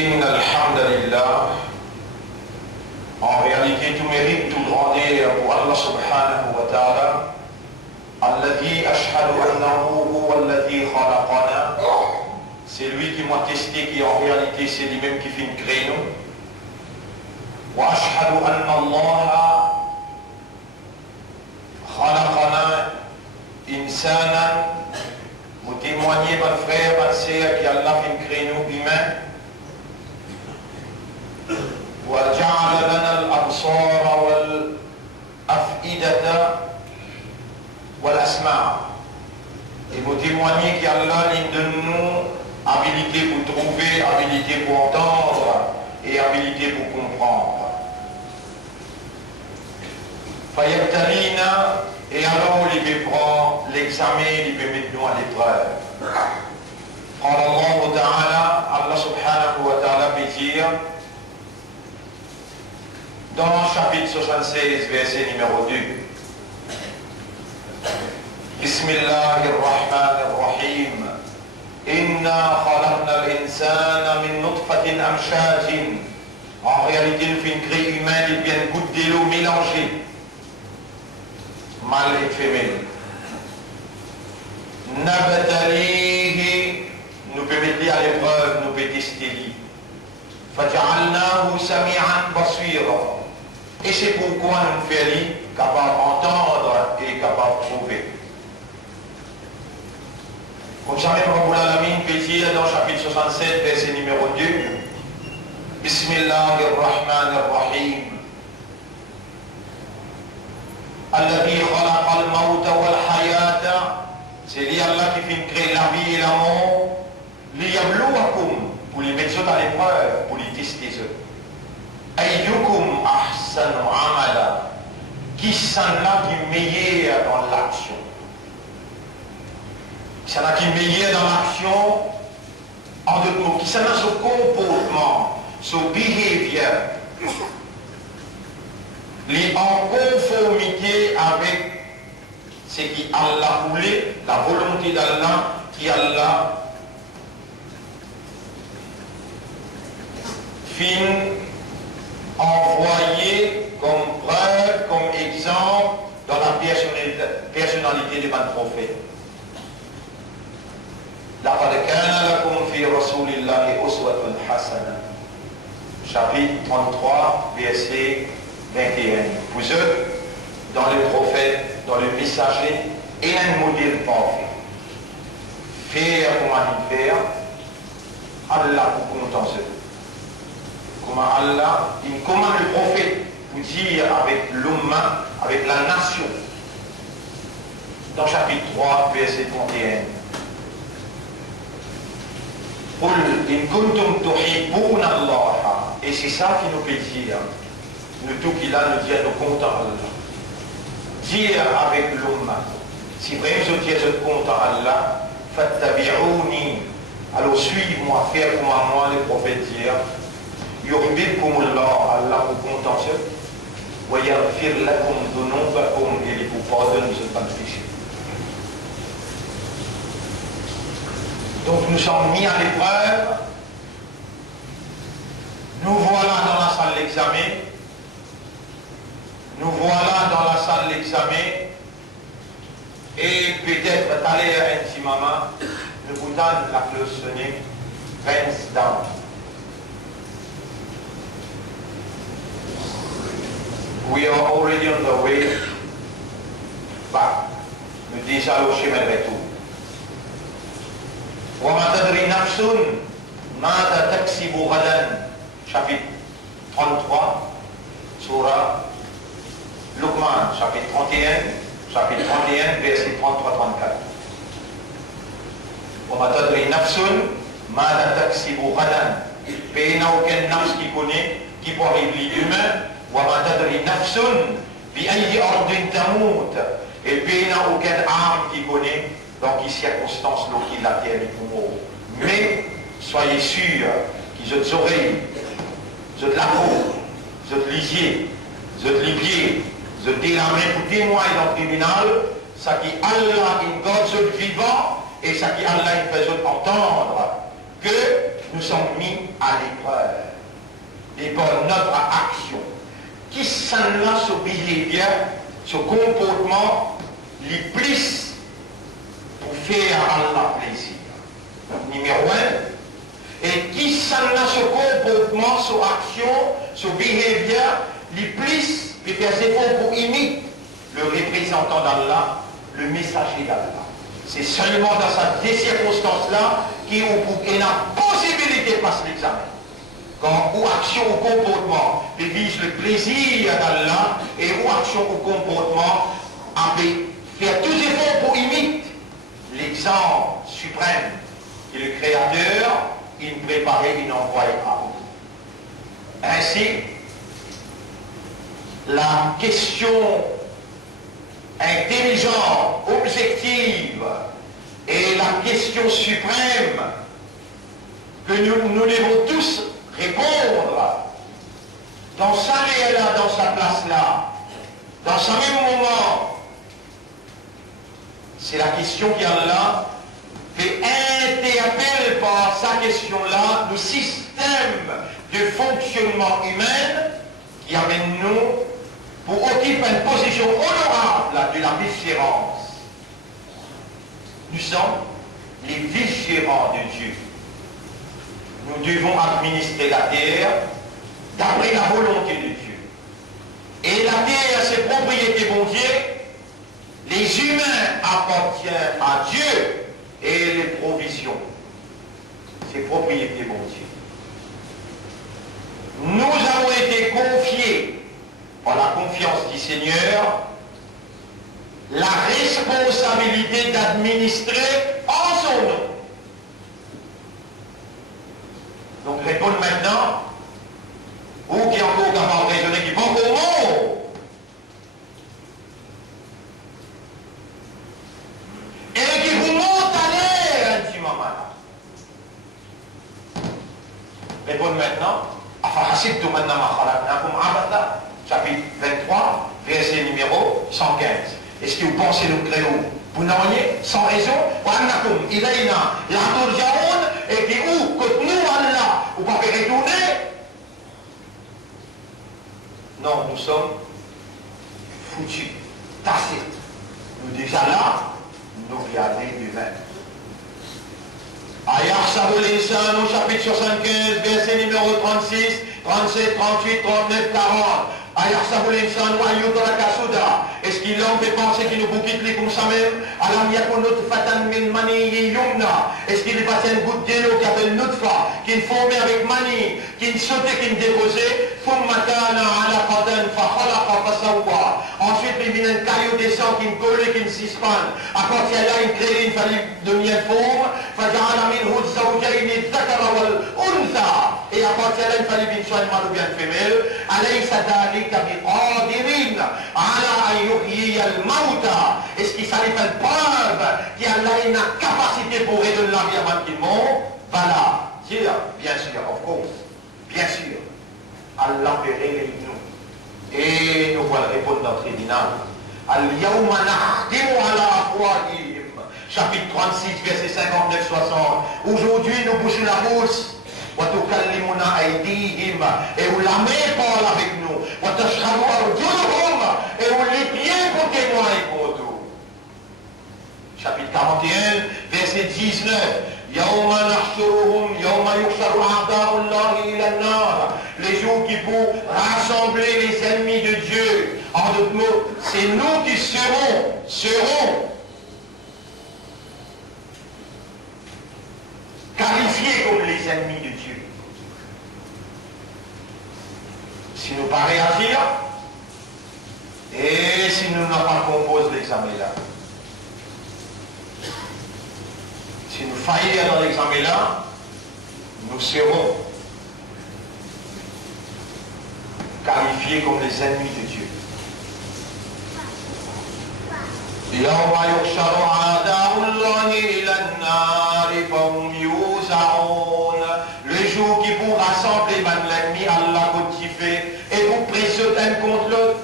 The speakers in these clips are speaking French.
إن الحمد لله en réalité tout mérite, tout grandeur pour Allah subhanahu wa ta'ala الذي أشهد أنه هو الذي خلقنا c'est lui qui m'a testé qui en réalité c'est lui-même qui fait créer nous وأشهد أن الله خلقنا إنسانا vous témoignez mon frère, ma sœur, qu'Allah fait créer nous humains وجعل لنا الأبصار والأفئدة والأسماع et vous témoignez qu'Allah donne nous habilité pour trouver, habilité pour entendre et habilité pour comprendre. فيبتلينا et alors il peut prendre l'examen, il peut mettre nous à l'épreuve. قال الله تعالى, Allah subhanahu wa ta'ala peut dire dans chapitre 76 verset numéro 2 بسم الله الرحمن الرحيم إنا خلقنا الإنسان من نطفة أمشاج en réalité nous fait une créé humaine il vient de gouttes de l'eau mélangée mâle et femelle nabtalihi nous peut mettre à l'épreuve nous peut tester فجعلناه سميعا بصيرا et c'est pourquoi nous faisons capable d'entendre et capable de trouver. Comme ça même Rabbul Alamin peut dire dans chapitre 67 verset numéro 2 Bismillahirrahmanirrahim Alladhi khalaqa al-mawta wal-hayata c'est lui Allah qui fait créer la vie et la mort liyabluwakum pour les mettre à l'épreuve, pour les tester eux. Ayyukum ahsanu amala qui sont là qui meilleur dans l'action. Qui sont là qui meilleur dans l'action en d'autres mots, qui sont là ce comportement, ce behavior, les en conformité avec ce qui Allah voulait, la volonté d'Allah qui Allah fin envoyé comme preuve, comme exemple dans la personnalité de votre prophète. لقد كان لكم في رسول الله أسوة حسنة chapitre 33 verset 21 vous êtes dans le prophète, dans le messager et un modèle parfait faire comment il fait Allah pour contenter comment Allah, comment le prophète vous dire avec l'umma, avec la nation dans chapitre 3 verset 31 قل إن كنتم تحبون الله et c'est ça qui nous peut dire nous tout qu'il a nous dit nous comptons Allah dire avec l'umma si vraiment je dis je compte Allah fattabi'ouni alors suivez-moi faire comme moi le prophète dire يحببكم الله Allah vous contente ويغفر لكم ذنوبكم et il vous pardonne vos péchés. Donc nous sommes mis à l'épreuve. Nous voilà dans la salle d'examen. Nous voilà dans la salle d'examen. Et peut-être tout à l'heure intimement, nous vous donne la cloche sonnée, hands down. We are already on the way back. Nous déjà au chemin de retour. وما تدري نفس ماذا تكسب غدا chapitre 33 surah Luqman chapitre 31 verset 33-34 وما تدري نفس ماذا تكسب غدا بين aucun nafs qui connaît qui peut arriver demain وما تدري نفس بأي أرض تموت et بين aucun âme qui connaît dans quelles circonstances l'eau qui la terre est pour mort. Mais soyez sûrs qu'ils ont des oreilles, ils ont de la peau, ils ont de lisier, ils ont de libier, ils ont des mains pour témoigner dans le tribunal, ça qui Allah in God vivant et ça qui Allah il fait entendre que nous sommes mis à l'épreuve. L'épreuve, notre action. Qui s'en a ce behavior, ce comportement, les plus pour faire Allah plaisir. Numéro 1. Et qui s'en a ce comportement, ce action, ce behavior, les plus pour faire ses efforts pour imiter le représentant d'Allah, le messager d'Allah. C'est seulement dans ces circonstances-là qu'il y a la possibilité de passer l'examen. Quand ou action ou comportement vise le plaisir d'Allah et ou action ou comportement faire tous les efforts pour imiter l'exemple suprême que le Créateur il préparait, il envoyait à vous. Ainsi, la question intelligente, objective et la question suprême que nous devons tous répondre dans sa réelle, dans sa place là, dans ce même moment, c'est la question qu'Allah fait interpeller par sa question-là le système de fonctionnement humain qui amène nous pour occuper une position honorable de la vigilance. Nous sommes les vigérants de Dieu. Nous devons administrer la terre d'après la volonté de Dieu. Et la terre, c'est propriété bon Dieu. Les humains appartiennent à Dieu et les provisions, c'est propriété bon Dieu. Nous avons été confiés par la confiance du Seigneur la responsabilité d'administrer en son nom. Donc répondre maintenant, ou qui est encore capable de raisonner, qui va encore mot. Et qui vous monte à l'air un petit moment là. Répondre maintenant, chapitre 23, verset numéro 115. Est-ce que vous pensez le créneau? Vous n'avez sans raison, il a la jaune et qui où que nous Allah, vous ne pouvez pas retourner. Non, nous sommes foutus, tacites. Nous déjà là, nous regardons demain. Ayah l'insan au chapitre 75, verset numéro 36, 37, 38, 39, 40. Est-ce qu'il l'homme fait penser qu'il nous bouquite les comme ça même? Est-ce qu'il est passé une goutte d'eau qui appelle Nutfa, qui est formée avec mani, qui est sautée, qui est déposée? Ensuite, il vient un caillou de sang qui est collé, qui est suspend. À partir de là, il crée une famille de miel forme. Et à partir de là, il fallait une soigne mâle ou bien femelle. Est-ce qu'il s'allait faire preuve qu'il a une capacité pour redonner la vie à man qui mort? Voilà. Bien sûr, of course. Bien sûr. Allah peut réveiller nous. Et nous voilà répondre dans le tribunal. Al-Yawma nahdimu ala afwahihim. Chapitre 36, verset 59-60. Aujourd'hui, nous bouchons la bouche. Et où la main parle avec nous. Et où les pieds pour témoigner pour tout. Chapitre 41, verset 19. Les jours qui pour rassembler les ennemis de Dieu. En d'autres mots, c'est nous qui serons qualifiés comme les ennemis de Dieu. Si nous ne pas réagir, et si nous n'avons pas composé l'examen là, si nous faillons dans l'examen là, nous serons qualifiés comme les ennemis de Dieu. Le jour qui pour rassembler l'ennemi, Allah motivé, et vous pressez l'un contre l'autre.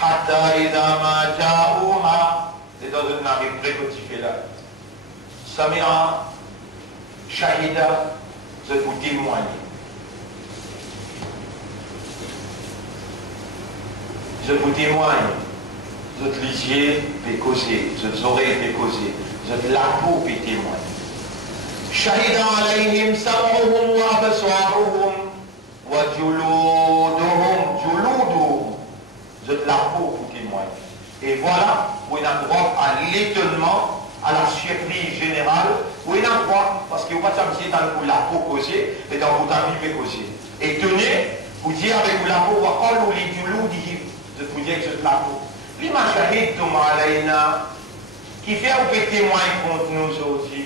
Hatta idha ma ja'uha, c'est dans une arrive précotifée là. Samira, Shahida, je vous témoigne. Je vous témoigne. Vous êtes lisier, et causer. Vous êtes oreilles, et causer. Vous êtes la peau, et témoigne. Shahida alayhim sam'uhum wa absaruhum wa juluduhum. Juluduhum. Vous êtes la peau, pour témoigner. Et voilà, où il a droit à l'étonnement, à la surprise générale, où il a droit, parce que vous voyez, c'est dans le coup la peau causée, et dans votre vie, vous causée. Et tenez, vous dites avec la peau, vous dire que c'est la peau. L'image qui fait un peu témoin contre nous aussi.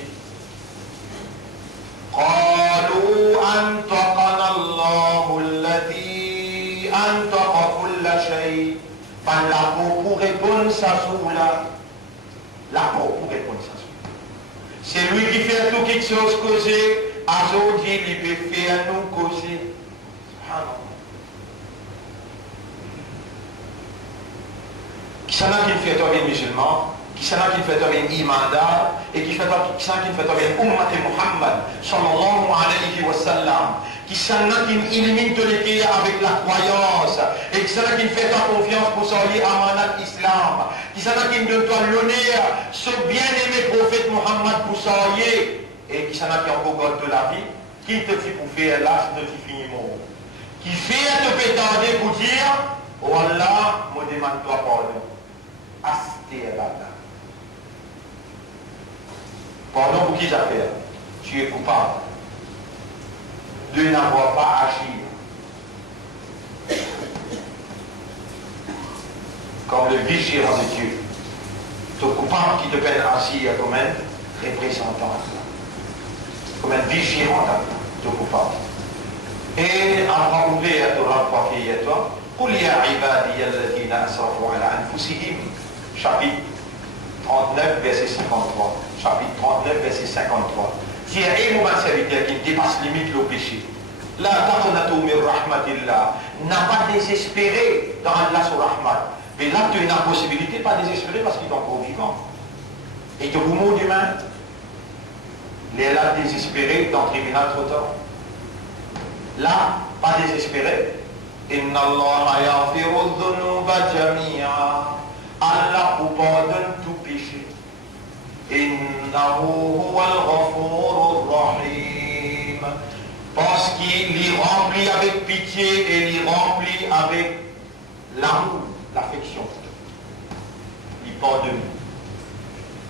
قالوا أنطقنا الله الذي أنطق كل شيء. Par la peau pour répondre ça sous la peau pour répondre ça sous. C'est lui qui fait tout quelque chose causer, à aujourd'hui il peut faire nous causer. Qui s'en a qui fait tomber musulman, qui s'en a qui fait tomber imandar, et qui s'en a qui fait tomber ummat Muhammad sallallahu alayhi wa sallam, qui s'en a qui élimine tous les pays avec la croyance, et qui s'en a qui fait ta confiance pour sortir amanat islam, qui s'en a qui donne toi l'honneur, ce bien-aimé prophète Muhammad pour sortir, et qui s'en a qui encore de la vie, qui te fait pour faire là, c'est te fait finir mort. Qui fait te pétarder pour dire, oh Allah, me demande-toi pardon. Astéalala. Pardon pour qui j'appelle? Tu es coupable de n'avoir pas agi comme le vigilant de Dieu. Tu es coupable qui te peine agir comme un représentant, comme un vigilant, tu es coupable. Et avant d'ouvrir la Torah qui est toi, قل يا عبادي الذين أسرفوا على أنفسهم. Chapitre 39, verset 53. Chapitre 39, verset 53. Si un mon serviteur qui dépasse limite le péché, la taqnatu min rahmatillah, n'a pas désespéré dans Allah sur rahmat. Mais là, tu as une possibilité, pas désespéré parce qu'il est encore vivant. Et tu vous mot demain, il est là désespéré dans le tribunal trop tard. Là, pas désespéré. Inna Allah yaghfiru dhunuba jami'a. Allah vous pardonne tout péché. Innahu huwal ghafurur rahim. Parce qu'il l'y remplit avec pitié et l'y remplit avec l'amour, l'affection. Il pardonne.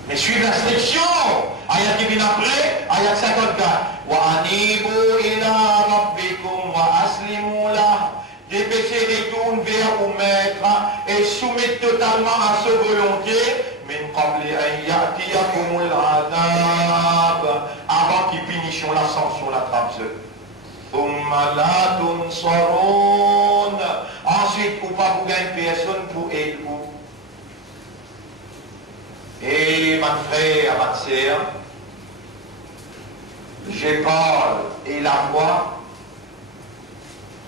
Mais suivez l'instruction. Ayat qui vient après, ayat 54. Wa anibu ila rabbikum wa aslimu lah. Dépêchez, retourne vers vos maîtres et soumettez totalement à sa volonté. Min qabli an ya'tiyakumul adab. Avant qu'il punisse la sanction, la trappe. Thumma la tunsarun. Ensuite, vous pas vous gagner personne pour aider vous. Et ma frère, ma sœur, je parle et la voix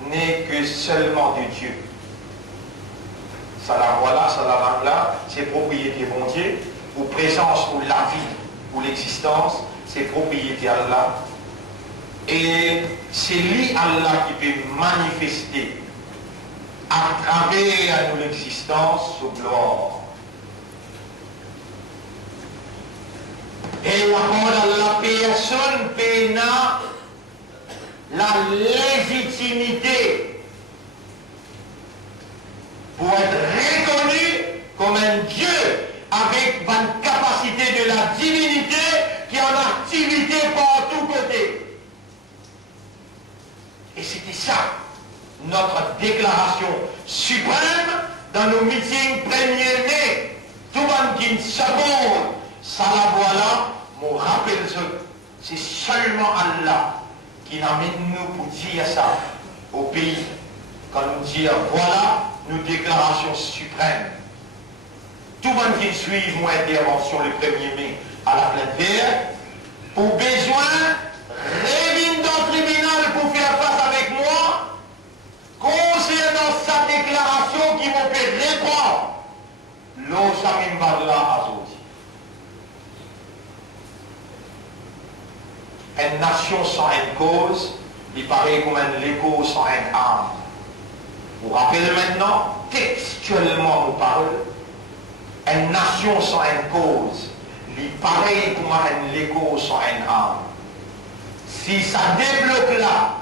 n'est que seulement de Dieu. Ça la voix là, ça la langue là, c'est propriété bon Dieu, ou présence, ou la vie, ou l'existence, c'est propriété Allah. Et c'est lui Allah qui peut manifester à travers nous l'existence sous gloire. Et la personne péna la légitimité pour être reconnu comme un Dieu avec une capacité de la divinité qui est en activité par tous côtés. Et c'était ça, notre déclaration suprême dans nos meetings premier-mai. Tout le monde qui seconde, ça la voilà, mon rappel, c'est seulement Allah qui amène nous pour dire ça au pays. Quand nous disons, voilà nos déclarations suprêmes. Tout le monde qui suit mon intervention le 1er mai à la pleine terre, pour besoin, revienne dans le tribunal pour faire face avec moi, concernant sa déclaration qui m'a fait répondre. L'eau, ça m'a à Une nation sans une cause, il paraît comme un Lego sans une âme. Vous vous rappelez maintenant, textuellement on parle, une nation sans une cause, il paraît comme un Lego sans une âme. Si ça débloque là,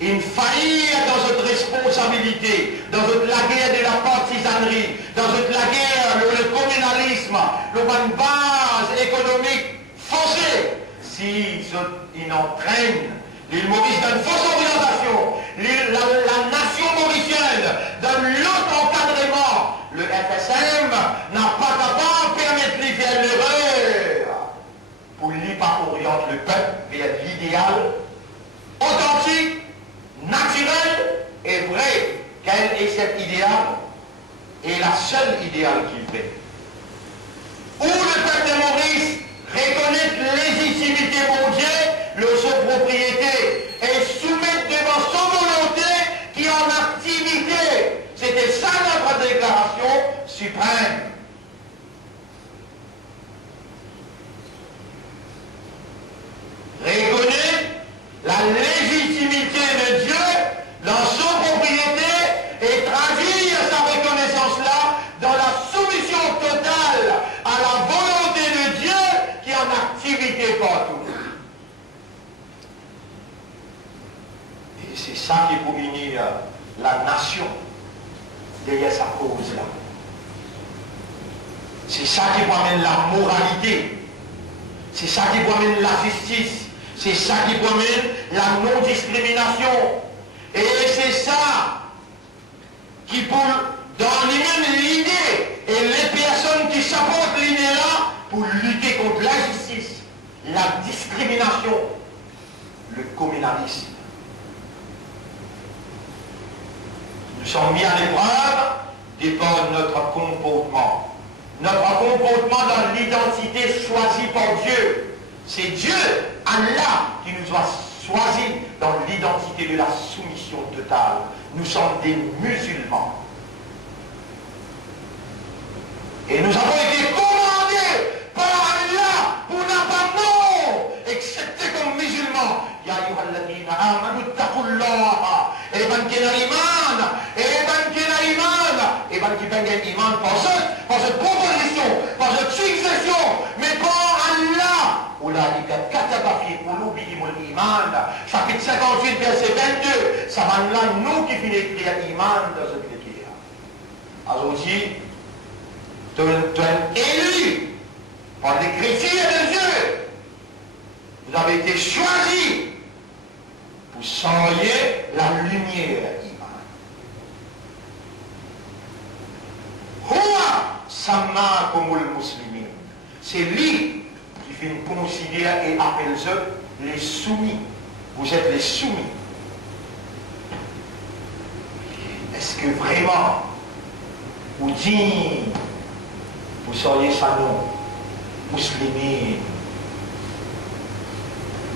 une faillite dans notre responsabilité, dans la guerre de la partisanerie, dans la guerre, le communalisme, une base économique faussée, si il entraîne l'île Maurice dans une fausse orientation, la nation mauricienne dans l'autre encadrement, le FSM n'a pas capable de permettre de faire l'erreur pour lui pas orienter le peuple vers l'idéal authentique, naturel et vrai. Quel est cet idéal? Et la seule idéal qu'il fait. Où le peuple de Maurice reconnaît légitimité mon Dieu, le propriété et soumettre devant son volonté qui est en activité. C'était ça notre déclaration suprême. Reconnaître la légitimité de Dieu dans son propriété et traduire sa reconnaissance-là dans la soumission totale à la volonté de Dieu qui est en activité partout. Et c'est ça qui peut unir la nation derrière sa cause-là. C'est ça qui peut amener la moralité. C'est ça qui peut amener la justice. C'est ça qui peut amener la non-discrimination. Et c'est ça qui peut dans lui-même l'idée et les personnes qui supportent l'idée-là pour lutter contre l'injustice, la discrimination, le communalisme. Nous sommes mis à l'épreuve dépend de notre comportement. Notre comportement dans l'identité choisie par Dieu. C'est Dieu, Allah, qui nous a choisis dans l'identité de la soumission totale. Nous sommes des musulmans. Et nous avons été commandés par Allah pour n'a pas non, excepté comme musulmans. Ya ayyuhalladhina amanu taqullaha. Eban kena iman, eban kena iman, eban qui pengen iman par cette proposition, par cette succession, mais par Allah. Ulaika kataba fi qulubihimul iman. Chapitre 58, verset 22. Ça va là, nous qui finissons d'écrire iman dans cette lecture. Alors aussi, tu es élu par l'écriture de Dieu. Vous avez été choisi pour soigner la lumière iman. Huwa sammakumul muslimin. C'est lui qui fait considérer et appelle eux les soumis. Vous êtes les soumis. Est-ce que vraiment vous dites, vous seriez ça non, musulmans?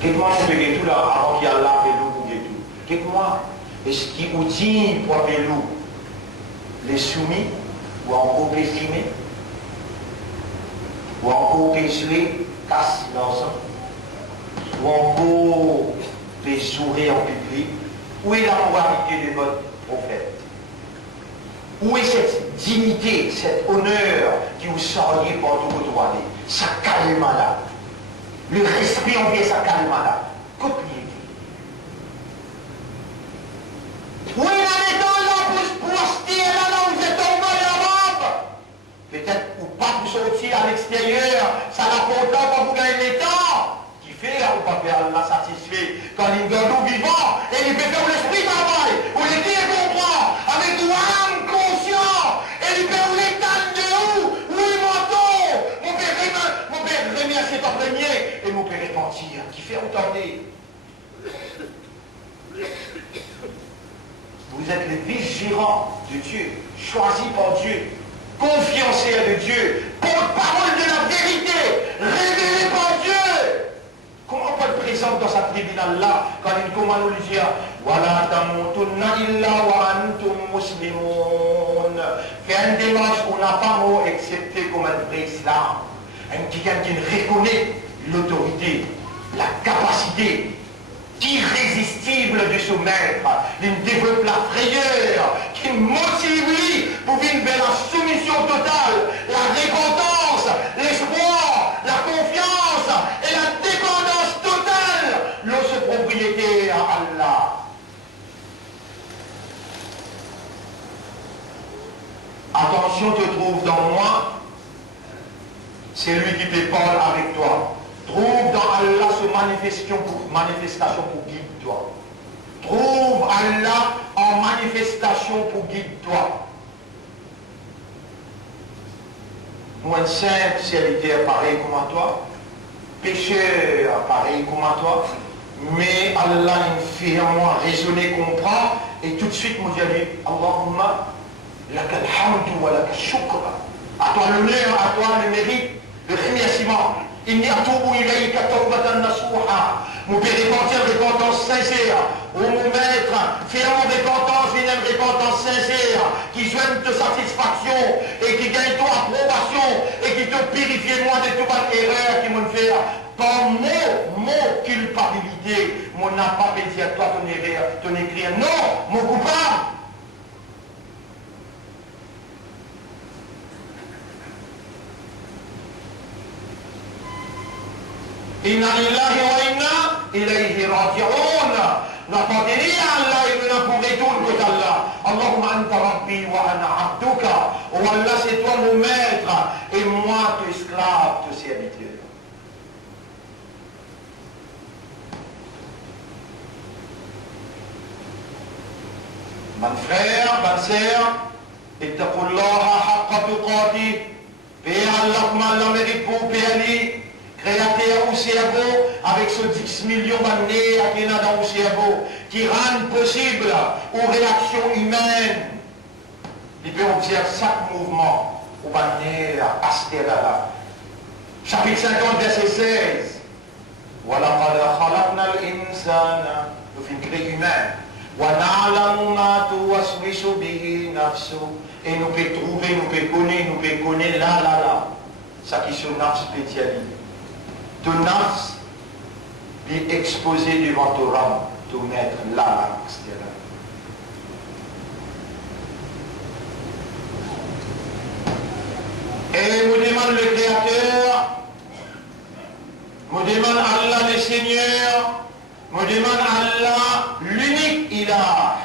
Dites-moi, vous pouvez tout là, avant qu'il y a là, et l'eau, vous tout. Dites-moi, est-ce qu'il vous dit pour l'eau, les soumis, ou encore pessimer, ou encore pesler, casse l'ensemble, ou encore péjourer en public? Où est la moralité de votre prophète? Où est cette dignité, cet honneur qui vous seriez partout où vous allez? Ça calme là. Le respect envers sa calme là. Copiez. Où est la méthode là pour acheter là où vous êtes tombé en Europe? Peut-être ou pas pour sortir à l'extérieur, ça n'apporte pas pour gagner le temps. Qui fait ou pas faire la satisfait quand il donne nous vivant et il peut faire l'esprit travail, ou les dire comprend, avec âme conscient, et il peut ou l'état de où il m'entend. Mon père remercie ton premier, et mon père repentir, qui fait entendre. Vous êtes les vigilants de Dieu, choisis par Dieu, confianciers de Dieu, porte-parole de la vérité, révélée par Dieu. Comment on peut être présent dans sa tribunal-là quand il commande nous dire Wala tamutunna illa wa antum muslimun. Faire une démarche où on n'a pas mot excepté comme un vrai islam. Un quelqu'un qui reconnaît l'autorité la capacité irrésistible de soumettre. Il développe la frayeur qui motive lui pour vivre vers la soumission totale, la récompense, l'espoir, la confiance et la dépendance totale. L'autre propriété à Allah. Attention, te trouve dans moi, c'est lui qui te parle avec toi. Trouve dans Allah ce manifestation pour guide-toi. Trouve Allah en manifestation pour guide-toi. Moi, un simple serviteur pareil comme à toi, pécheur pareil comme à toi, mais Allah il fait en moi raisonner, comprendre, et tout de suite, moi, je dis, Allahumma, lakal hamdu wa lakal shukr. À toi l'honneur, à toi le mérite, le remerciement. Il n'y a tout où il y a tawbatan nasuha. Mon père repentance sincère. Ô mon maître, fais-moi repentance, une repentance sincère, qui joigne de satisfaction et qui gagne ton approbation et qui te purifie moi de toute erreur qui m'ont fait. Par mon culpabilité, mon n'a pas péché à toi ton erreur, ton écrire. Non, mon coupable. Inna lillahi wa inna ilayhi raji'un. N'appartenez à Allah et nous n'en pourrez tout que Allah. Allahumma anta rabbi wa ana abduka. Oh Allah, c'est toi mon maître et moi ton esclave, ton serviteur. Mon frère, ma sœur, ittaqullaha haqqa tuqatih. Père Allah, comment la mérite pour Père créateur au cerveau, avec ce 10 millions d'années qui est dans le cerveau, qui rend possible aux réactions humaines. Il peut observer chaque mouvement au bannière à ce là. Chapitre 50, verset 16. Voilà, nous sommes créés humains. Et nous pouvons trouver, nous pouvons connaître là. Ça qui se nafs spécialisé. Ton nafs est exposé devant ton rang, ton maître, là, etc. Et me demande le Créateur, me demande Allah le Seigneur, me demande Allah l'unique Ilah,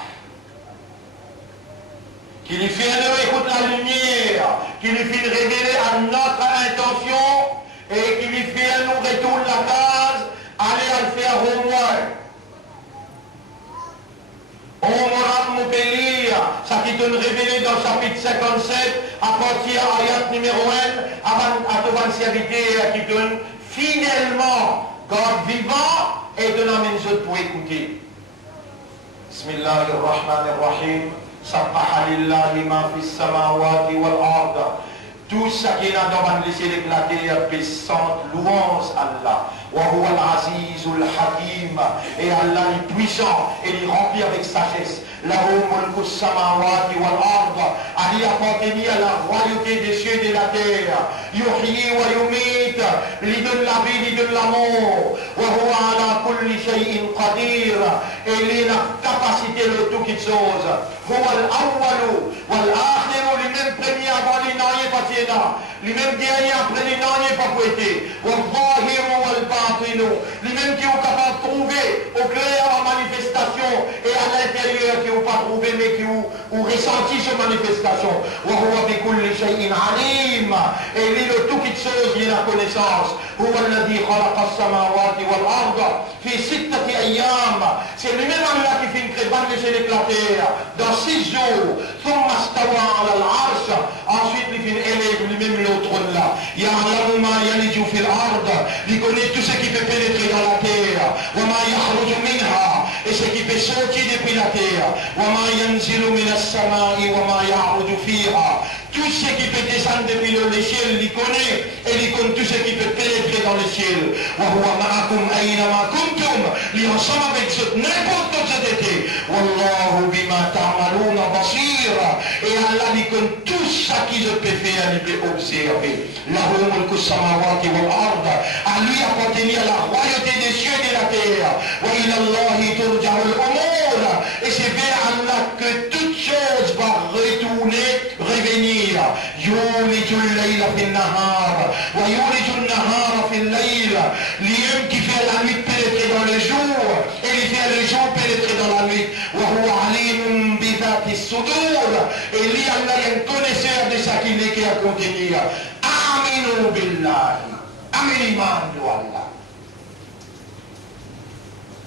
qui lui fait écouter la lumière, qui lui fait révéler à notre intention, et qui lui fait nous retourner la case, aller à le faire au moins. On m'aura mon pays, ça qui donne révélé dans le chapitre 57, à partir de l'ayat numéro 1, à devant le serviteur qui donne fidèlement God vivant et de la même chose pour écouter. Bismillahirrahmanirrahim. Sabbaha lillahi ma fis samawati wal ard. Tout ce qui est dans le ciel éclaté, puissante louange Allah. Wa huwa al-aziz al-hakim. Et Allah est puissant et il remplit avec sagesse. Lahu mulku samawati wal ard. Ali appartenait à la royauté des cieux et de la terre. Yuhyi wa yumit. Il donne la vie, il donne l'amour. Wa huwa ala kulli shay'in qadir. Et il a la capacité de tout quelque chose. Huwa al-awwalu wal akhiru. Lui-même premier avant les noyés passés là. Lui-même dernier après les noyés pas prêtés. Wal zahiru wal batinu. Lui-même qui est capable de trouver au clair en manifestation et à l'intérieur qui n'ont pas trouvé mais qui ont ressenti cette manifestation. Wa huwa bi kulli shay'in alim. Et lui le tout quelque chose il a la connaissance. Huwa alladhi khalaqa as-samawati wal arda fi sittati ayyam. C'est lui-même Allah qui fait une création de l'éclater dans 6 jours. Thumma stawa ala al-arsh. Ensuite il fait élève lui-même le trône là. Ya'lamu ma yaliju fil ard. Il connaît tout ce qui peut pénétrer dans la terre. Wa ma yakhruju minha. Et ce qui peut sortir depuis la terre. Wa ma yanzilu min as-sama'i wa ma ya'ruju fiha. Tout ce qui peut descendre depuis le ciel, il connaît, et il connaît tout ce qui peut pénétrer dans le ciel. Wa huwa ma'akum aynama kuntum. Il est ensemble avec ce n'importe où cet été. Wallahu bima ta'maluna basir. Et Et Allah dit que tout ça qu'ils ont pu faire, ils peuvent observer. À lui appartenir la royauté des cieux et de la terre. Et c'est vers Allah que toute chose va retourner, revenir. L'homme qui fait la nuit pénétrer dans le jour, et il fait le jour pénétrer dans la nuit. Et lui, Allah est un connaisseur de ce qu'il est qui a contenir. Aminu billahi. Amin iman de Allah.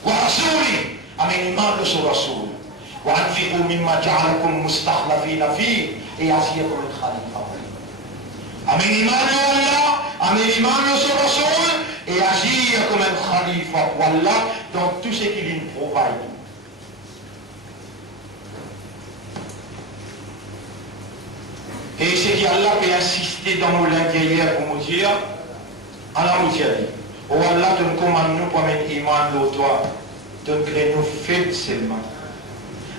Wa rasuli. Amin iman de son rasoul. Wa anfiqu mimma ja'alakum mustakhlafina fi. Et assis comme un khalifa. Amin iman de Allah. Amin iman de son rasoul. Et agir comme un khalifa pour Allah dans tout ce qu'il nous provide. Et c'est qu'Allah peut insister dans nos l'intérieur pour nous dire, Allah nous dit, oh Allah, tu nous commandes nous pour mettre iman de toi, tu nous crées nous faibles seulement.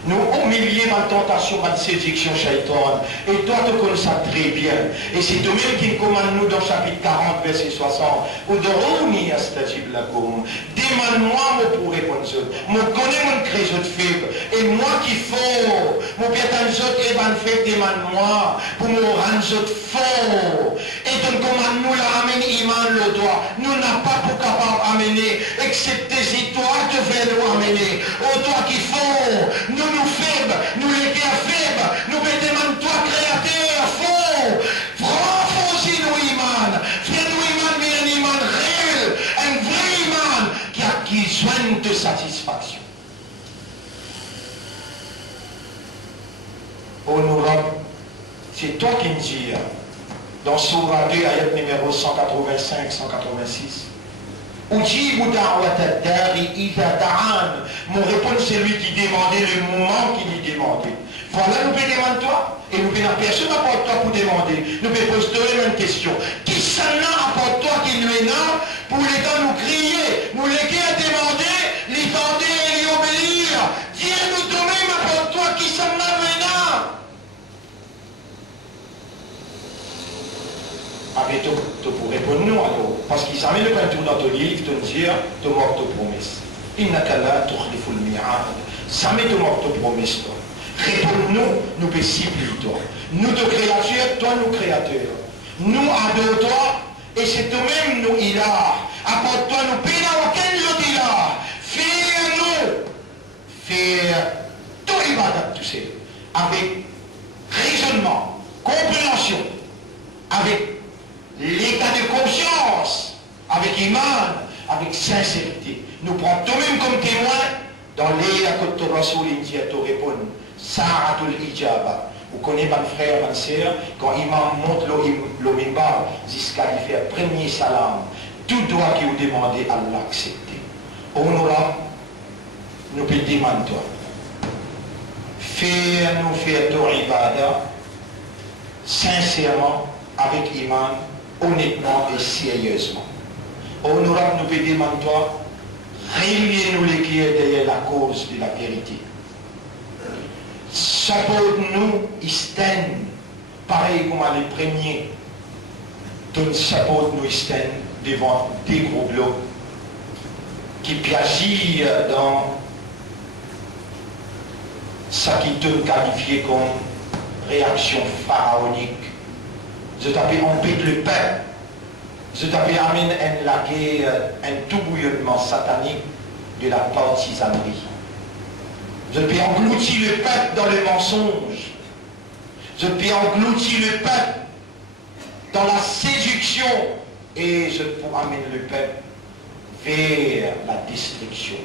Nous humilier dans la tentation, dans la séduction, shaitan. Et toi, tu connais ça très bien. Et c'est toi-même qui nous commande nous dans le chapitre 40, verset 60. Demande-moi, moi pour répondre. Moi, connais mon création faible. Et moi qui fort. Moi, bien tant d'autres et van fait, demande-moi pour me rendre fort. Et tu nous commandes nous la ramener iman le doigt. Nous n'avons pas pour capable amener, excepté si toi te fais nous amener. Oh, toi qui fort. Nous faibles, nous les cœurs faibles, nous demandons toi créateur, faux, renforcez nous iman, fais-nous iman, mais un iman réel, un vrai iman qui a besoin de satisfaction. Oh nous Rab, c'est toi qui me dis, dans Surah 2, ayat numéro 185-186, mon réponse c'est lui qui demandait le moment qu'il lui demandait. Voilà, nous pouvons demander toi, et nous pouvons personne apporte toi pour demander. Nous pouvons poser une question. Qui s'en apporte toi qui nous est là pour les temps nous crier, nous les qui a demandé, les tenter et les obéir. Dieu nous toi-même apporte toi qui s'en là. Avec toi, tu pour répondre non alors. Parce qu'ils avaient le peinture dans ton livre, tu dis, tu mords ta promesse. Il n'a qu'à là, tu relief le miracle. Ça met tu mords ta promesse, toi. Réponds-nous, nous peut cibler toi. Nous de créatures, toi nous créateurs. Nous adore toi, et c'est toi-même nous il a. Apporte-toi, nous payons aucun autre il a. Fais-nous, faire tout ibadat, tu sais, avec raisonnement, compréhension, avec l'état de conscience, avec iman, avec sincérité. Nous prenons nous-mêmes comme témoins dans les à côté de Rasoul India te répondre. Sa'atul Ijaba. Vous connaissez mon frère, ma soeur, quand imam monte le mimbar jusqu'à lui faire premier salam, tout droit qu'il vous demande à l'accepter. On aura, nous peut demander toi. Faire-nous faire ton ibadah sincèrement, avec iman, honnêtement et sérieusement. Honorable, nous pouvons demander toi, réunis-nous les qui est derrière la cause de la vérité. Supporte-nous, Isten, pareil comme les premiers. Donne supporte-nous, Isten, devant des gros blocs qui agir dans ce qui te qualifie comme réaction pharaonique. Je t'appelle on pique le pain. Je t'appelle amène la guerre, un tout bouillonnement satanique de la partisanerie. Je peux engloutir le peuple dans le mensonge. Je peux engloutir le peuple dans la séduction. Et je peux amener le peuple vers la destruction.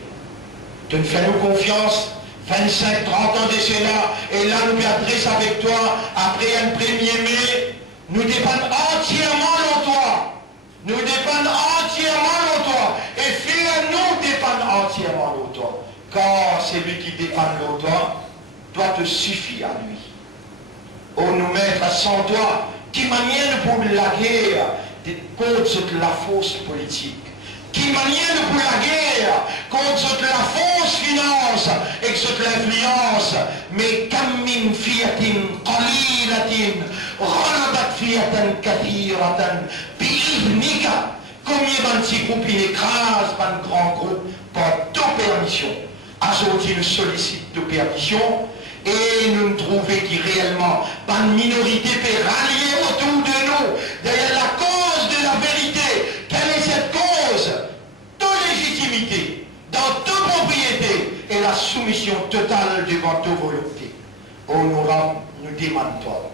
Tu nous fais-nous confiance 25, 30 ans de cela. Et là, nous adressons avec toi, après un 1er mai, nous dépendons entièrement de toi. Nous dépendons entièrement de toi. Et fais-nous dépendre entièrement de toi. Car celui qui dépend de toi, doit te suffire à lui. Oh, nous mettre sans toi, qui manière pour la guerre contre la fausse politique, qui maniait pour la guerre, contre la fausse finance et contre l'influence, mais comme min fiatin qalilatin, ghalabat fiatan kathiratan, bi'iznika, combien de petits groupes il écrase par un grand groupe, par deux permissions. Aujourd'hui, nous sollicite de permission et nous nous trouvons qui réellement, par une minorité peut rallier autour de nous, derrière la cause de la vérité. Quelle est cette cause? De légitimité, dans toute propriété et la soumission totale devant toute volonté. Honorable, nous demandons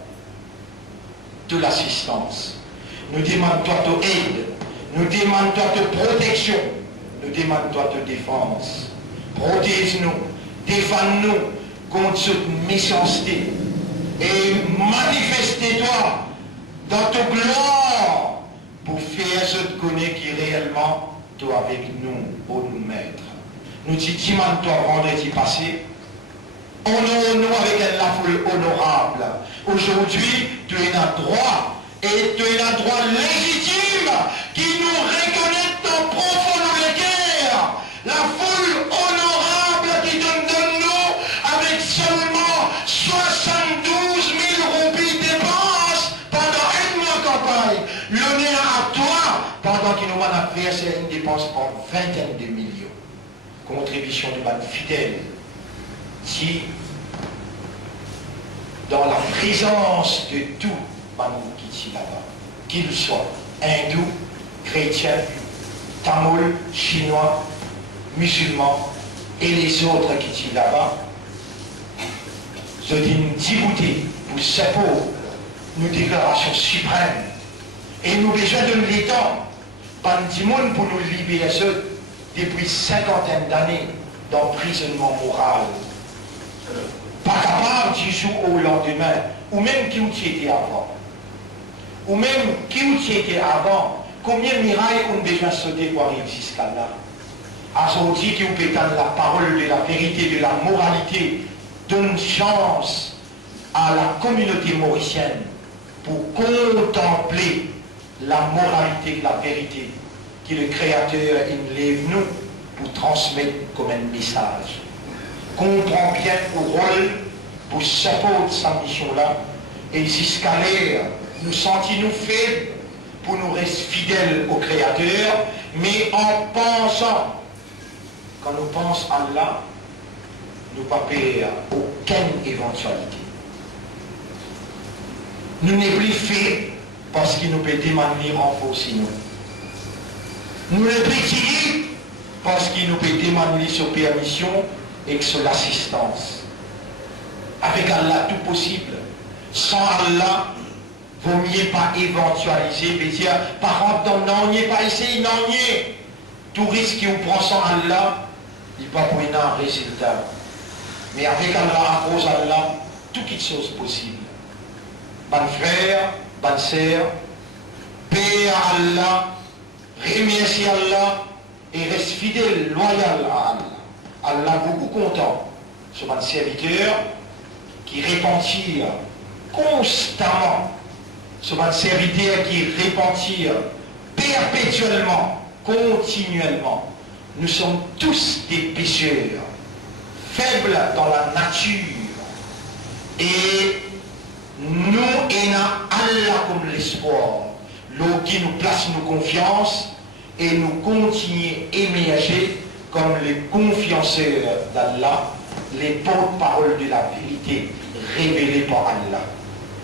de l'assistance, nous demandons de aide, nous demandons de protection, nous demandons de défense. Protège-nous, défends-nous contre cette méchanceté et manifeste-toi dans ta gloire pour faire ce que connaît qui réellement toi avec nous, ô nous maître. Nous disons toi vendredi passé, honore-nous avec la foule honorable. Aujourd'hui, tu es un droit et tu es un droit légitime qui nous reconnaît ton profond guerre. La foule honorable qui te donne nous avec seulement 72 000 roupies dépenses pendant un mois de campagne. L'honneur à toi pendant qu'il nous a versé une dépense en vingtaine de millions. Contribution de man fidèle qui, dans la présence de tout man qui est là-bas, qu'il soit hindou, chrétien, tamoul, chinois, musulmans et les autres qui sont là-bas, je dis une dibouté pour ces pauvres, une déclaration suprême. Et nous besoin de l'étendre, pas du monde pour nous libérer ceux depuis 50 d'années d'emprisonnement moral. Pas capable du jour au lendemain, ou même qui était avant. Ou même qui était avant, combien de mirailles on a besoin de sauter pour arriver jusqu'à là. Aujourd'hui, qui peut entendre la parole de la vérité, de la moralité, donne chance à la communauté mauricienne pour contempler la moralité, la vérité, que le Créateur lève nous pour transmettre comme un message. Comprends bien le rôle pour s'apporter sa mission-là et jusqu'à l'air, nous sentons-nous faibles pour nous rester fidèles au Créateur, mais en pensant, quand nous pensons à Allah, nous ne pas perdre aucune éventualité. Nous n'est plus fait parce qu'il nous peut demander renforcer nous. Nous n'est plus tirés parce qu'il nous peut demander sur permission et sur l'assistance. Avec Allah, tout possible. Sans Allah, vous mieux pas éventualiser, mais dire, par contre, non, n'y pas essayer, non, n'y. Tout risque qu'on prend sans Allah, il ne va pas prendre un résultat. Mais avec Allah, à cause d'Allah, toutes les choses possibles. Bon frère, bonne sœur, paix à Allah, remercie Allah et reste fidèle, loyal à Allah. Allah beaucoup content sur un serviteur qui repentit constamment, sur un serviteur qui repentit perpétuellement, continuellement. Nous sommes tous des pécheurs, faibles dans la nature. Et nous ayons Allah comme l'espoir, l'eau qui nous place nos confiances et nous continuons à émerger comme les confianceurs d'Allah, les porte-paroles de la vérité révélées par Allah.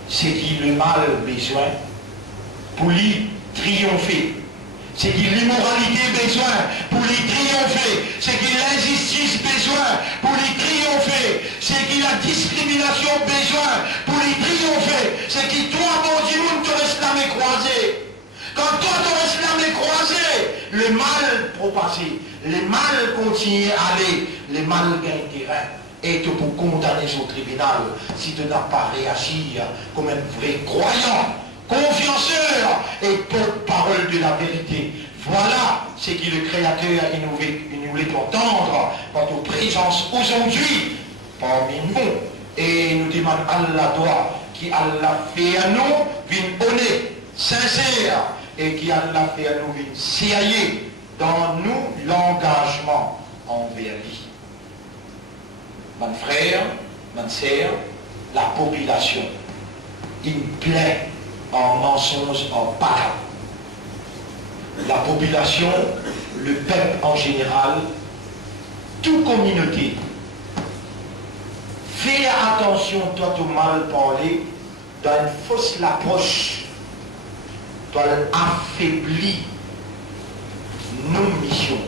C'est qui le mal besoin pour lui triompher. C'est qui l'immoralité besoin pour lui triompher. C'est qui l'injustice besoin pour lui triompher. C'est qui la discrimination besoin pour lui triompher. C'est qui toi, bon Dieu, te restes la main croisée. Quand toi, tu restes la main croisée, le mal propagé, le mal continue à aller, le mal gagne terrain. Et que pour condamner au tribunal, si tu n'as pas réagi comme un vrai croyant, confianceur et porte-parole de la vérité. Voilà ce que le Créateur nous voulait entendre dans notre présence aujourd'hui parmi nous. Et nous demandons Allah doit qui Allah fait à nous, vin honnête, sincère, et qui Allah fait à nous, vin sérieux, dans nous l'engagement envers lui. Mon frère, mon sœur, la population, il plaît en mensonges, en parole. La population, le peuple en général, toute communauté, fais attention, toi, au mal parler, dans une fausse approche, doit affaiblir nos missions.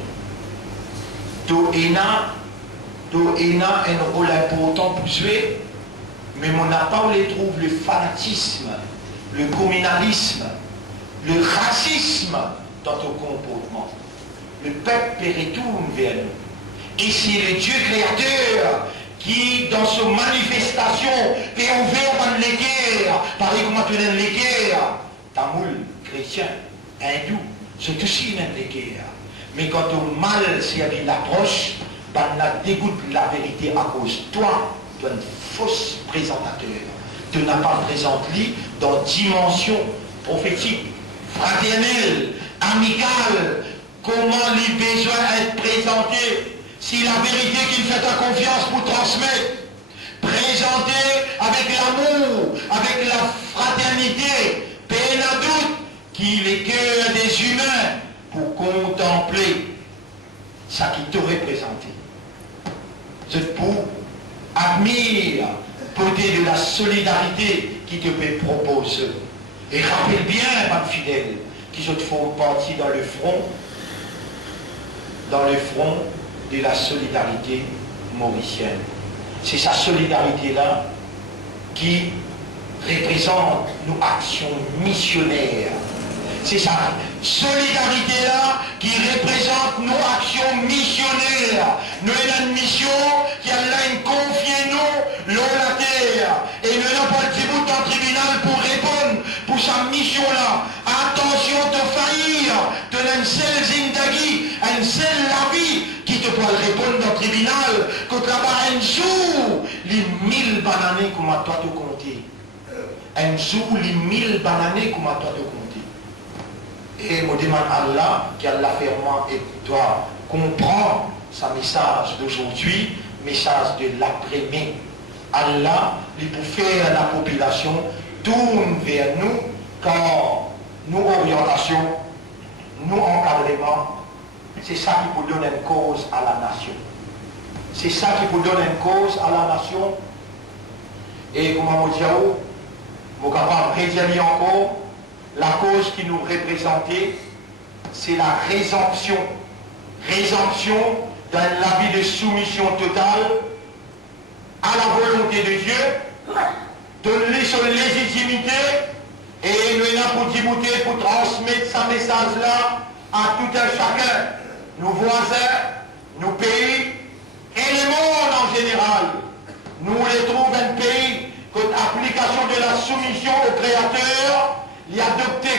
Do ena un rôle important pour jouer, mais on n'a pas où les trouve le fanatisme, le communalisme, le racisme dans ton comportement. Le peuple retourne vers nous. Et c'est le Dieu créateur qui, dans sa manifestation, fait ouvert dans les guerres, pareil comme tu as les guerres, tamoul, chrétien, hindou, c'est aussi une les guerres. Mais quand au mal servi l'approche, ben la dégoûte la vérité à cause de toi, tu es un faux présentateur. Tu n'as pas présenté dans dimension prophétique, fraternelle, amicale, comment les besoins être présentés, si la vérité qu'il fait ta confiance pour transmettre, présenter avec l'amour, avec la fraternité, peine à doute, qu'il est cœur des humains pour contempler ce qui t'aurait présenté. C'est pour admirer côté de la solidarité qui te peut proposer. Et rappelle bien, ma fidèle, qui se font partie dans le front de la solidarité mauricienne. C'est sa solidarité-là qui représente nos actions missionnaires. C'est sa solidarité-là qui représente nos actions missionnaires. Nous avons une mission qui a confié nous l'eau la terre. Et nous n'avons pas le petit bout dans le tribunal pour répondre pour sa mission-là. Attention de faillir, de une seule zindagi, une seule la vie qui te peut répondre dans le tribunal. Quand là-bas, un jour, les 1000 bananes comme à toi te compter. Un jour, les 1000 bananes comme à toi te compter. Et je demande à Allah, qui a l'affairement et toi, comprend sa message d'aujourd'hui, message de l'après-midi. Allah, il peut faire la population tourne vers nous quand nous orientation, nous encadrement, c'est ça qui peut donner une cause à la nation. C'est ça qui peut donner une cause à la nation. Et comme on dit, je suis capable de redire encore, la cause qui nous représentait, c'est la résomption. Résomption dans la vie de soumission totale à la volonté de Dieu, donner son légitimité, et nous sommes pour dire, pour transmettre ce message-là à tout un chacun, nos voisins, nos pays, et le monde en général. Nous les trouvons un pays que l'application de la soumission au Créateur l'y adopté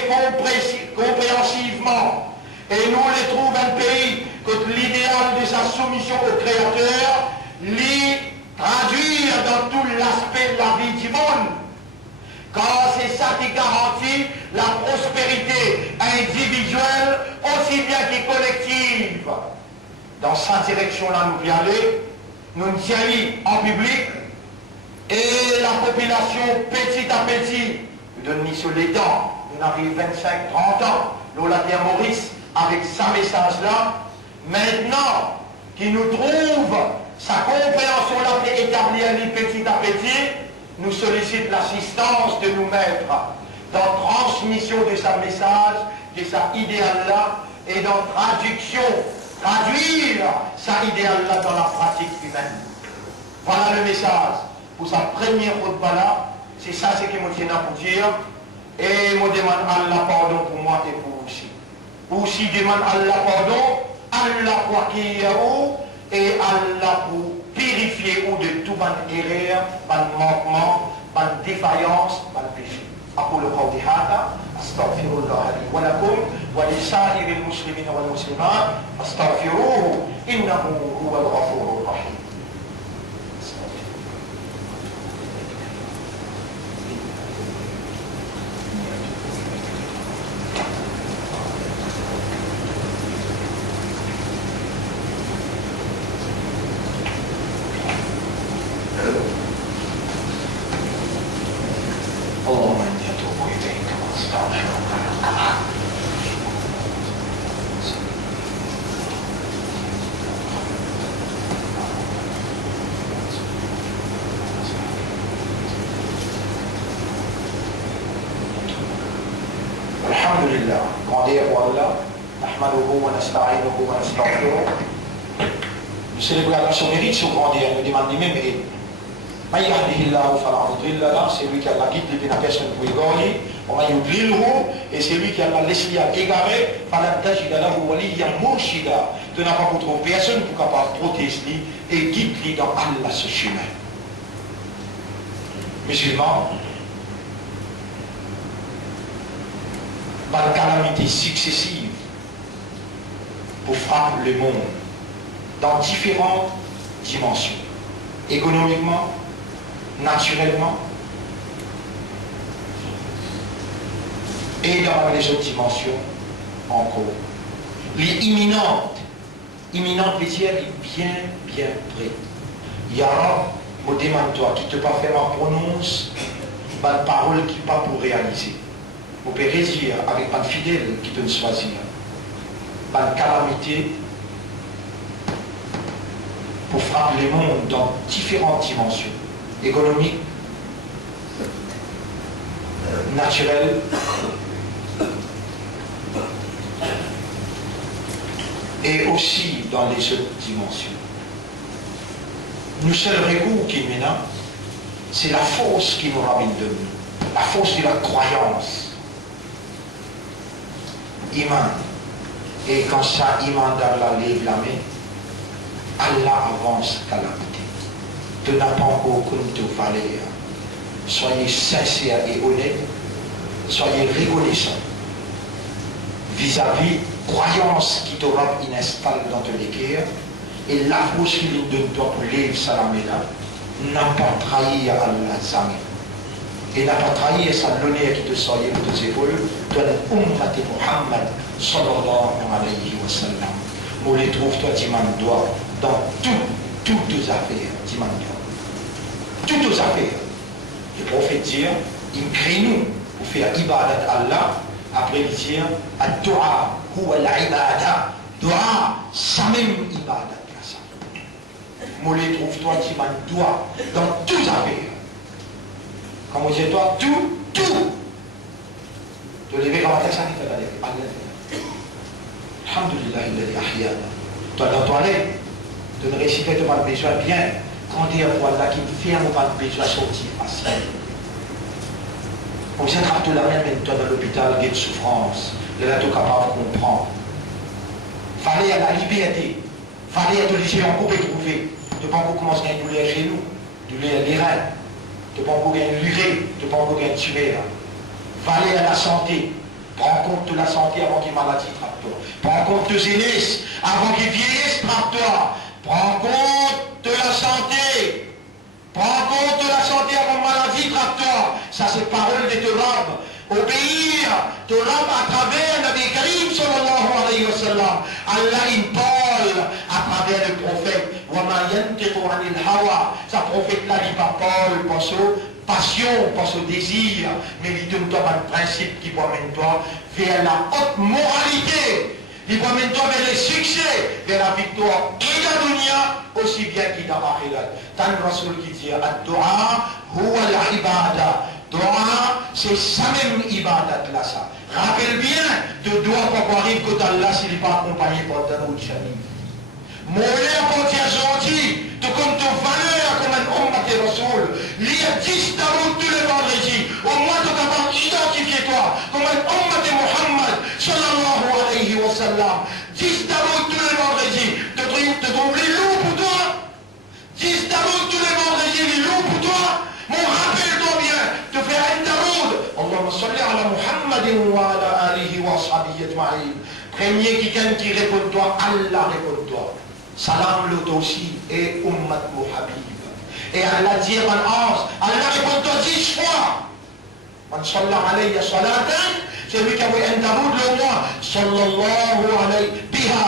compréhensivement. Et nous les trouvons un pays que l'idéal de sa soumission au Créateur l'y traduire dans tout l'aspect de la vie du monde. Car c'est ça qui garantit la prospérité individuelle aussi bien que collective. Dans cette direction-là, nous y aller, nous y aller en public, et la population, petit à petit, nous donne sur les dents, nous arrivons 25-30 ans, nous la terre Maurice, avec sa message-là, maintenant, qui nous trouve sa compréhension-là établie petit à petit, nous sollicite l'assistance de nous mettre dans transmission de sa message, de sa idéal-là, et dans traduction, traduire sa idéal-là dans la pratique humaine. Voilà le message. Pour sa première khutbah-là, c'est ça ce que je tiens à vous dire. Et je demande Allah pardon pour moi et pour vous aussi. Aussi demande Allah pardon, Allah pour qui et Allah pour purifier ou de tout ban erreur, ban manquement, ban défaillance, ban péché. أقول قولي هذا أستغفر الله لي ولكم ولسائر المسلمين والمسلمات فاستغفروه إنه هو الغفور الرحيم. Alhamdulillah, grandeur pour Allah, nahmaduhu wa nasta'inuhu wa nastaghfiruh. Nous célébrons Allah son mérite, son grandeur, nous demandons même aide. Man yahdihillahu fala mudilla lahu, c'est lui qui a la guide, et personne ne peut égarer. On va yudlilhu, et c'est lui qui a la laissé à égarer. Fala tajida lahu waliyyan murshida. Tu n'as pas trouvé personne pour capable protester et guider dans Allah ce chemin. Musulmans, par calamités successives pour frapper le monde dans différentes dimensions, économiquement, naturellement et dans les autres dimensions encore. Les imminentes veut dire bien près. Ya Rab, me demande-toi, qui te pas faire en prononce, une parole qui pas pour réaliser. Vous pouvez dire avec un fidèle qui te choisir. Une calamité pour frapper le monde dans différentes dimensions. Économiques, naturelles, et aussi dans les autres dimensions. Nous seul recours qui est maintenant, c'est la force qui nous ramène de nous, la force de la croyance. Iman. Et quand ça, Iman d'Allah lève la main, Allah avance calamité. Tu n'as pas encore compte valeur. Soyez sincères et honnêtes, soyez reconnaissants vis-à-vis croyance qui te rend installée dans ton cœur, et la force qui lui donne toi pour lever sa là n'a pas trahi Allah jamais. Et n'a pas trahi sa l'honneur qui te soyait pour tes épaules, toi l'ummat de Muhammad sallallahu alayhi wa sallam. Où les trouve-toi, dis-moi, dans toutes tes affaires, dis-moi, toutes tes affaires. Le prophète dit, il crée nous pour faire ibadat à Allah, après il dit, ad-du'a huwa al-ibada, dua, ça même ibadat. Mollet trouve-toi, dis-moi, dans toutes les affaires. Comme on dit, toi, tout. Tu lever comme ça, il fait la Alhamdulillah, il a dit, toi, dans toi, tu ne récites pas de besoin bien. Quand il y a voilà qui me fait un moment de besoin sortir facile. Vous êtes tout la même, toi, dans l'hôpital, il y a une souffrance. Là, tu es capable de comprendre. Fallait à la liberté. Fallait à te laisser en coupe et trouver. Tu ne peux pas encore commencer à douleur chez nous, douleur des reins. Tu ne peux pas encore gagner l'urée, tu ne peux pas encore gagner tuer. Fallait à la santé. Prends compte de la santé avant qu'il maladie trappe toi. Prends compte de jeunesse avant qu'il vieillisse trappe toi. Prends compte de la santé. Prends compte de la santé avant maladie trappe toi. Ça c'est parole de te robe. Obéir, te robe à travers Nabi Karim sallallahu alayhi wa sallam. Allah il parle à travers le prophète. Sa prophète là il pas parle parce que passion, parce au désir, mais il donne toi un principe qui m'amène toi vers la haute moralité, il m'amène toi vers le succès, vers la victoire et la dunya, aussi bien qu'il dans l'akhirat. Tant le Rasoul qui dit ad-du'a huwa al-ibada. Dua, c'est ça même ibadat là ça. Rappelle bien, de doigt pas arriver que d'Allah s'il n'est pas accompagné par Daoud Sharif. Mourir quand tu es gentil, tu comptes ton valeur comme un homme à tes Rasoul. Il y a 10 Daoud tous les vendredis. Au moins tu es capable d'identifier toi comme un homme à tes Muhammad sallallahu alayhi wa sallam. 10 Daoud tous les vendredis. Tu trouves les loups pour toi. 10 Daoud tous les vendredis, les loups pour toi. Mon rappelle-toi bien, te faire un Daoud. Allahumma salli ala Muhammadin wa ala alihi wa ashabihi ajma'in. Premier qui répond toi, Allah répond toi. Salam l'autre aussi et ummat muhabib. Et Allah dit en 11, Allah répond toi 10 fois. Man salla alayya salatan, c'est lui qui a un Daoud le mois. Sallallahu alayhi biha.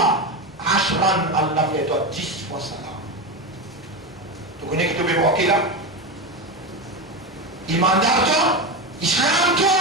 Ashran, Allah fait toi 10 fois salam. Tu connais qui te fait voir qui là? Iman toi, Islam toi,